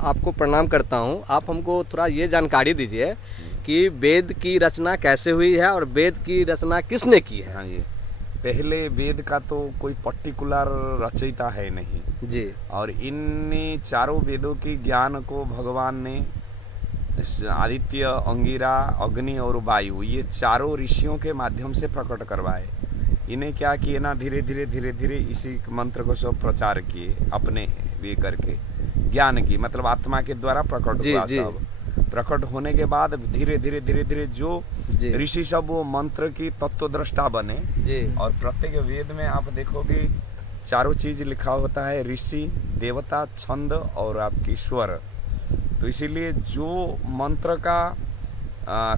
आपको प्रणाम करता हूँ। आप हमको थोड़ा ये जानकारी दीजिए कि वेद की रचना कैसे हुई है और वेद की रचना किसने की है। हाँ जी, पहले वेद का तो कोई पर्टिकुलर रचयिता है नहीं जी। और इन चारों वेदों के ज्ञान को भगवान ने आदित्य, अंगिरा, अग्नि और वायु, ये चारों ऋषियों के माध्यम से प्रकट करवाए। इन्हें क्या किए ना, धीरे धीरे इसी मंत्र को सब प्रचार किए अपने वे करके, ज्ञान की मतलब आत्मा के द्वारा प्रकट हुआ। सब प्रकट होने के बाद धीरे धीरे जो ऋषि सब वो मंत्र की तत्वद्रष्टा बने जी। और प्रत्येक वेद में आप देखोगे चारों चीज लिखा होता है, ऋषि, देवता, छंद और आपकी स्वर। तो इसीलिए जो मंत्र का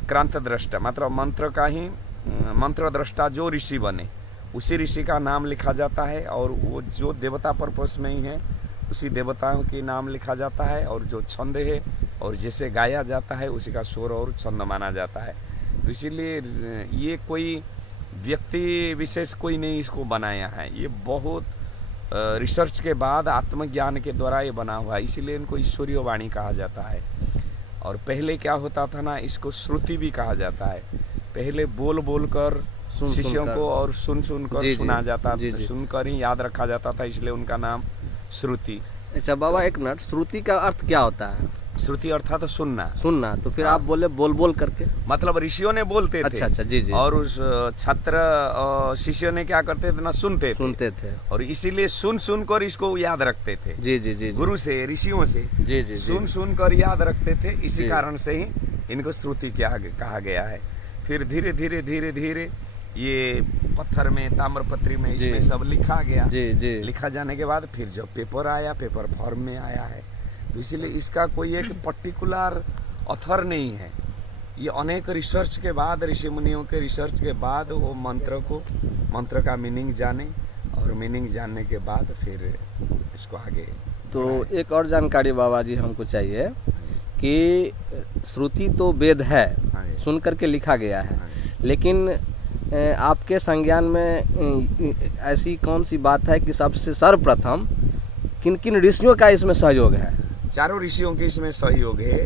क्रांत दृष्टा मतलब मंत्र का ही मंत्र दृष्टा जो ऋषि बने उसी ऋषि का नाम लिखा जाता है, और वो जो देवता पर्पस में ही है उसी देवताओं के नाम लिखा जाता है, और जो छंद है और जैसे गाया जाता है उसी का स्वर और छंद माना जाता है। तो इसीलिए ये कोई व्यक्ति विशेष कोई नहीं इसको बनाया है, ये बहुत रिसर्च के बाद आत्मज्ञान के द्वारा ये बना हुआ है, इसीलिए इनको ईश्वरीय वाणी कहा जाता है। और पहले क्या होता था ना, इसको श्रुति भी कहा जाता है। पहले बोल बोल कर शिष्यों को और सुन कर सुना जाता था, सुनकर ही याद रखा जाता था, इसलिए उनका नाम श्रुति। अच्छा बाबा एक मिनट, श्रुति का अर्थ क्या होता है? श्रुति अर्थात तो सुनना। तो फिर आप बोले बोल बोल करके, मतलब ऋषियों ने बोलते थे। अच्छा जी। और उस छात्र शिष्यों ने क्या करते थे ना, सुनते थे और इसीलिए सुन कर इसको याद रखते थे। जी। गुरु से, ऋषियों से जी। सुन कर याद रखते थे, इसी कारण से ही इनको श्रुति कहा गया है। फिर धीरे ये पत्थर में, ताम्रपत्री में इसमें सब लिखा गया। जी। लिखा जाने के बाद फिर जब पेपर आया, पेपर फॉर्म में आया है, तो इसीलिए इसका कोई एक पर्टिकुलर ऑथर नहीं है। ये अनेक रिसर्च के बाद, ऋषि मुनियों के रिसर्च के बाद वो मंत्र का मीनिंग जाने, और मीनिंग जानने के बाद फिर इसको आगे। तो एक और जानकारी बाबा जी हमको चाहिए कि श्रुति तो वेद है, सुन करके लिखा गया है, लेकिन आपके संज्ञान में ऐसी कौन सी बात है कि सबसे सर्वप्रथम किन ऋषियों का इसमें सहयोग है? चारों ऋषियों के इसमें सहयोग है,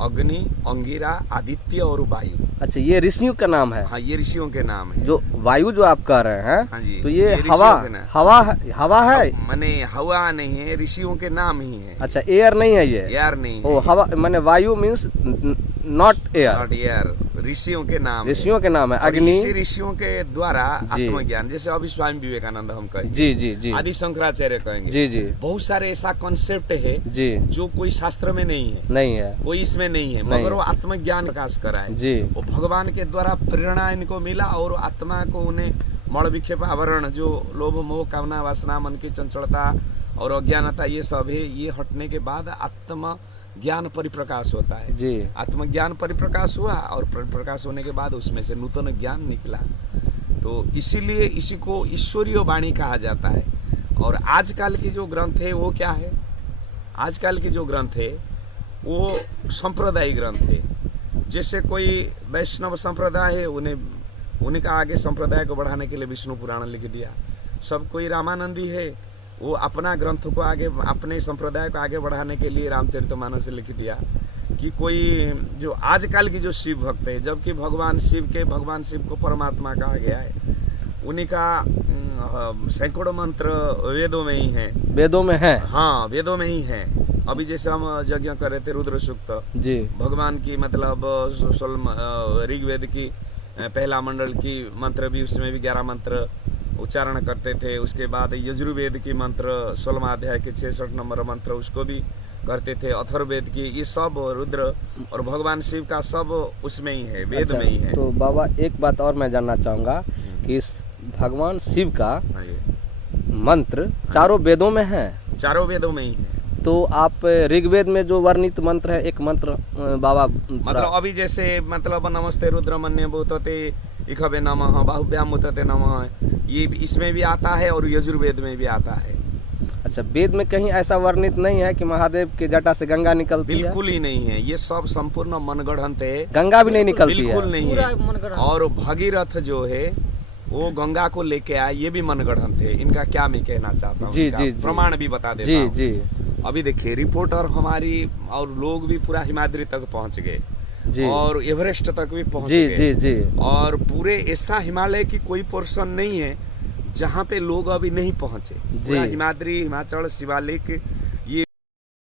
अग्नि, अंगिरा, आदित्य और वायु। अच्छा ये ऋषियों का नाम है? हाँ ये ऋषियों के नाम है। जो वायु जो आप कह रहे हैं, हाँ जी, तो ये हवा है? माने हवा नहीं है, ऋषियों के नाम ही है। अच्छा एयर नहीं है ये? एयर नहीं है। हवा माने वायु मीन्स नॉट एयर, ऋषियों के नाम है। अग्नि ऋषियों के द्वारा आत्मज्ञान, जैसे अभी स्वामी विवेकानंद हम कहेंगे जी, आदि शंकराचार्य कहेंगे जी। बहुत सारे ऐसा कॉन्सेप्ट है जी जो कोई शास्त्र में नहीं है, कोई इसमें नहीं है, मगर वो आत्मज्ञान प्रकाश करा है जी। वो भगवान के द्वारा प्रेरणा इनको मिला, और आत्मा को उन्हें मण विक्षेप आवरण, जो लोभ मोह कामना वासना, मन की चंचलता और अज्ञानता, ये सब है, ये हटने के बाद आत्म ज्ञान परिप्रकाश होता है जी। आत्मज्ञान परिप्रकाश हुआ, और परिप्रकाश होने के बाद उसमें से नूतन ज्ञान निकला। तो इसीलिए इसी को ईश्वरीय वाणी कहा जाता है। और आजकल की जो ग्रंथ है वो क्या है? आजकल की जो ग्रंथ है वो संप्रदायिक ग्रंथ है। जैसे कोई वैष्णव संप्रदाय है, उन्हें का आगे संप्रदाय को बढ़ाने के लिए विष्णु पुराण लिख दिया। सब कोई रामानंदी है, वो अपना ग्रंथ को आगे, अपने संप्रदाय को आगे बढ़ाने के लिए रामचरितमानस लिख दिया। कि कोई जो आजकल की जो शिव भक्त है, जबकि भगवान शिव को परमात्मा कहा गया है, उन्हीं का सैकड़ों मंत्र वेदों में ही है। वेदों में है? हाँ वेदों में ही है। अभी जैसे हम यज्ञ कर रहे थे रुद्र सूक्त जी, भगवान की मतलब ऋग्वेद की पहला मंडल की मंत्र भी, उसमें भी 11 मंत्र उच्चारण करते थे। उसके बाद यजुर्वेद की मंत्र 16वां अध्याय के 66 नंबर मंत्र उसको भी करते थे। अथर्ववेद की, ये सब रुद्र और भगवान शिव का सब उसमें ही है, वेद में ही है। तो बाबा एक बात और मैं जानना चाहूँगा कि भगवान शिव का मंत्र चारों वेदों में है? चारों वेदों में ही है। तो आप ऋग्वेद में जो वर्णित मंत्र है, एक मंत्र बाबा मतलब अभी जैसे मतलब नमस्ते रुद्रमन्य भूतते इखवे नमः बाहुभ्याम उतते नमः, ये इसमें भी आता है और यजुर्वेद में भी आता है। अच्छा वेद में कहीं ऐसा वर्णित नहीं है कि महादेव के जटा से गंगा निकलती है? बिल्कुल ही नहीं है, ये सब संपूर्ण मनगढ़ंत है। गंगा भी नहीं निकलती है? बिल्कुल नहीं है। और भगीरथ जो है वो गंगा को लेके आए, ये भी मनगढ़ंत है। इनका क्या मैं कहना चाहता हूँ, जी, प्रमाण भी बता देता हूँ। जी। अभी देखिए रिपोर्टर हमारी और लोग भी पूरा हिमाद्री तक पहुंच गए जी और एवरेस्ट तक भी पहुंच जी गए। जी जी और पूरे ऐसा हिमालय की कोई पोर्शन नहीं है जहाँ पे लोग अभी नहीं पहुंचे। पूरा हिमाद्री, हिमाचल, शिवालिक